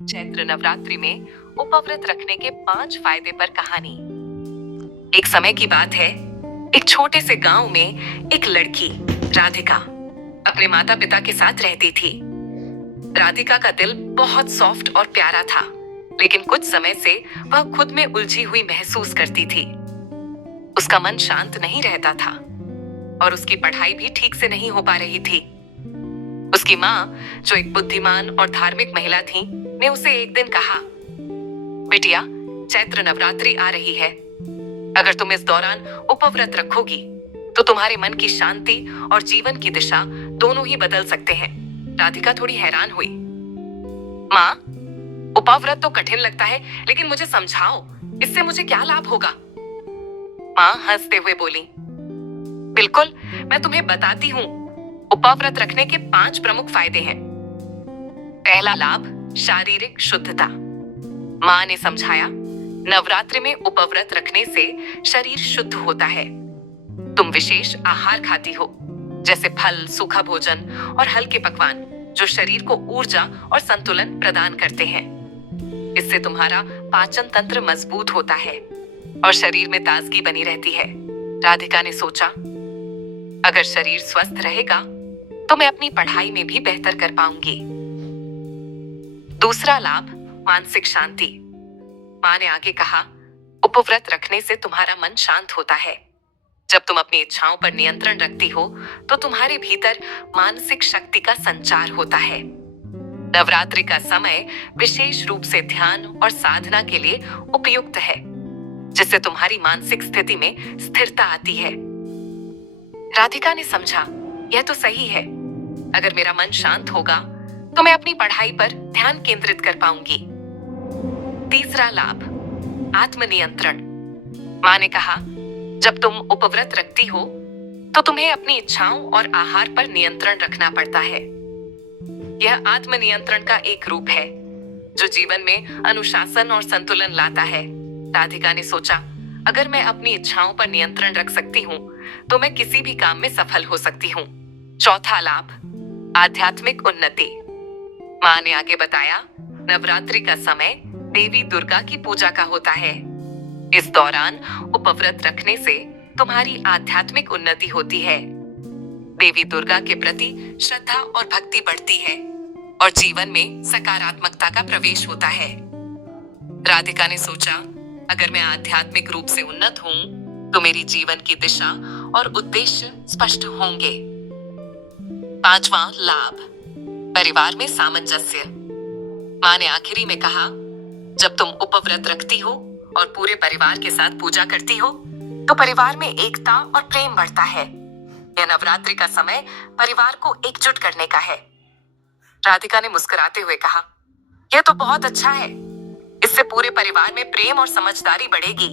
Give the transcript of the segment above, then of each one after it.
चैत्र नवरात्रि में उपव्रत रखने के 5 फायदे पर कहानी। एक समय की बात है, एक छोटे से गांव में एक लड़की राधिका अपने माता पिता के साथ रहती थी। राधिका का दिल बहुत सॉफ्ट और प्यारा था, लेकिन कुछ समय से वह खुद में उलझी हुई महसूस करती थी। उसका मन शांत नहीं रहता था और उसकी पढ़ाई भी ठीक से नहीं हो पा रही थी। उसकी माँ, जो एक बुद्धिमान और धार्मिक महिला थी, ने उसे एक दिन कहा, बिटिया, चैत्र नवरात्रि आ रही है। अगर तुम इस दौरान उपव्रत रखोगी तो तुम्हारे मन की शांति और जीवन की दिशा दोनों ही बदल सकते हैं। राधिका थोड़ी हैरान हुई। माँ, उपव्रत तो कठिन लगता है, लेकिन मुझे समझाओ, इससे मुझे क्या लाभ होगा? माँ हंसते हुए बोली, बिल्कुल, मैं तुम्हें बताती हूँ। उपव्रत रखने के 5 प्रमुख फायदे हैं। पहला लाभ, शारीरिक शुद्धता। माँ ने समझाया, नवरात्रि में उपव्रत रखने से शरीर शुद्ध होता है। तुम विशेष आहार खाती हो, जैसे फल, सूखा भोजन और हल्के पकवान, जो शरीर को ऊर्जा और संतुलन प्रदान करते हैं। इससे तुम्हारा पाचन तंत्र मजबूत होता है और शरीर में ताजगी बनी रहती है। राधिका ने सोचा, अगर शरीर स्वस्थ रहेगा तो मैं अपनी पढ़ाई में भी बेहतर कर पाऊंगी। दूसरा लाभ, मानसिक शांति। माँ ने आगे कहा, उपव्रत रखने से तुम्हारा मन शांत होता है। जब तुम अपनी इच्छाओं पर नियंत्रण रखती हो तो तुम्हारे भीतर मानसिक शक्ति का संचार होता है। नवरात्रि का समय विशेष रूप से ध्यान और साधना के लिए उपयुक्त है, जिससे तुम्हारी मानसिक स्थिति में स्थिरता आती है। राधिका ने समझा, यह तो सही है। अगर मेरा मन शांत होगा तो मैं अपनी पढ़ाई पर ध्यान केंद्रित कर पाऊंगी। तीसरा लाभ, आत्मनियंत्रण। माँ ने कहा, जब तुम उपव्रत रखती हो तो तुम्हें अपनी इच्छाओं और आहार पर नियंत्रण रखना पड़ता है। यह आत्मनियंत्रण का एक रूप है जो जीवन में अनुशासन और संतुलन लाता है। राधिका ने सोचा, अगर मैं अपनी इच्छाओं पर नियंत्रण रख सकती हूँ तो मैं किसी भी काम में सफल हो सकती हूँ। चौथा लाभ, आध्यात्मिक उन्नति। माँ ने आगे बताया, नवरात्रि का समय देवी दुर्गा की पूजा का होता है। इस दौरान उपव्रत रखने से तुम्हारी आध्यात्मिक उन्नति होती है। देवी दुर्गा के प्रति श्रद्धा और भक्ति बढ़ती है और जीवन में सकारात्मकता का प्रवेश होता है। राधिका ने सोचा, अगर मैं आध्यात्मिक रूप से उन्नत हूँ तो मेरी जीवन की दिशा और उद्देश्य स्पष्ट होंगे। पांचवा लाभ, परिवार में सामंजस्य। माँ ने आखिरी में कहा, जब तुम उपव्रत रखती हो और पूरे परिवार के साथ पूजा करती हो तो परिवार में एकता और प्रेम बढ़ता है। यह नवरात्रि का समय परिवार को एकजुट करने का है। राधिका ने मुस्कुराते हुए कहा, यह तो बहुत अच्छा है। इससे पूरे परिवार में प्रेम और समझदारी बढ़ेगी।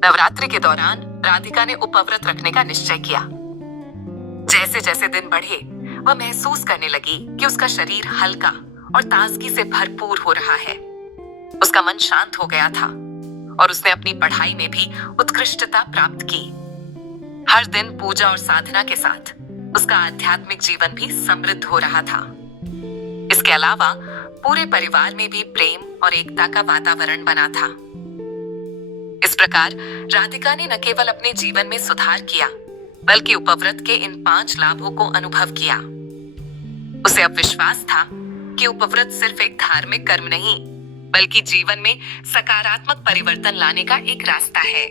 नवरात्रि के दौरान राधिका ने उपव्रत रखने का निश्चय किया। जैसे जैसे दिन बढ़े, वह महसूस करने लगी कि उसका शरीर हल्का और ताजगी से भरपूर हो रहा है। उसका मन शांत हो गया था और उसने अपनी पढ़ाई में भी उत्कृष्टता प्राप्त की। हर दिन पूजा और साधना के साथ उसका आध्यात्मिक जीवन भी समृद्ध हो रहा था। इसके अलावा पूरे परिवार में भी प्रेम और एकता का वातावरण बना था। इस प्रकार राधिका ने न केवल अपने जीवन में सुधार किया, बल्कि उपव्रत के इन 5 लाभों को अनुभव किया। उसे अब विश्वास था कि उपव्रत सिर्फ एक धार्मिक कर्म नहीं, बल्कि जीवन में सकारात्मक परिवर्तन लाने का एक रास्ता है।